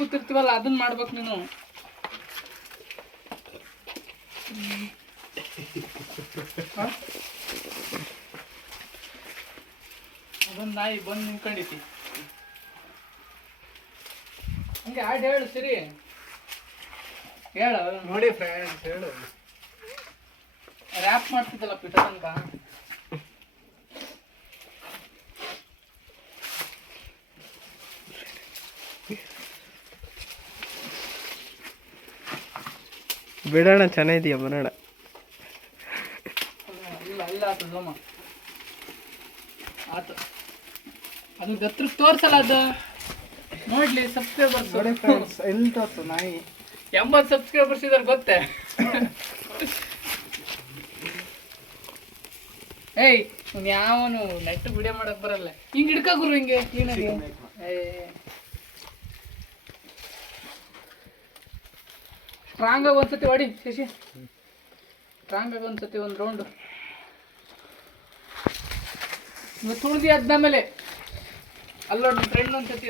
ಕೂತಿರ್ತೀವಲ್ಲ ಅದನ್ನ ಮಾಡ್ಬೇಕು ನೀನು. ಅದೊಂದು ನಾಯಿ ಬಂದು ನಿಂತ್ಕೊಂಡೈತಿ. ಹಂಗೆ ಹಾಡು ಹೇಳು ಸರಿ. ಹೇಳು. ನೋಡಿ ಫ್ರೆಂಡ್ಸ್ ಹೇಳು. ರ್ಯಾಪ್ ಮಾಡ್ತಿದ್ದಲ್ಲ ಪಿಟರ್ ತನಕ. ಬಿಡೋಣ ಚೆನ್ನಾಗಿದೆಯಾ ಬರೋಣ? ಆತು ಅದು ಹತ್ರ ತೋರ್ಸಲ್ಲ ಅದು? ನೋಡ್ಲಿ ಸಬ್ಸ್ಕ್ರೈಬರ್ಸ್ ನೋಡಿ ಫ್ರೆಂಡ್ಸ್ ಎಲ್ಲಿ ತೋರ್ಸು ನಾಯಿ? ಎಂಬತ್ತು ಸಬ್ಸ್ಕ್ರೈಬರ್ಸ್ ಇದಾರೆ ಗೊತ್ತೇ? ಏಯ್ ಯಾವನು ನೆಟ್ ವಿಡಿಯೋ ಮಾಡಕ್ ಬರಲ್ಲ. ಹಿಂಗ್ ಹಿಡ್ಕ ಗುರು ಹಿಂಗೆ ಏನಾಗಿ ಸ್ಟ್ರಾಂಗ್ ಆಗಿ ಒಂದ್ಸತಿ ಹೊಡಿ, ಶಶಿ. ಸ್ಟ್ರಾಂಗ್ ಆಗಿ ಒಂದ್ಸತಿ ಒಂದು ರೌಂಡ್ ತುಳಿದಿ ತುಳ್ದಿ ಅದ್ಮೇಲೆ ಅಲ್ಲೋ ನಮ್ಮ ಫ್ರೆಂಡ್ ಒಂದ್ಸತಿ.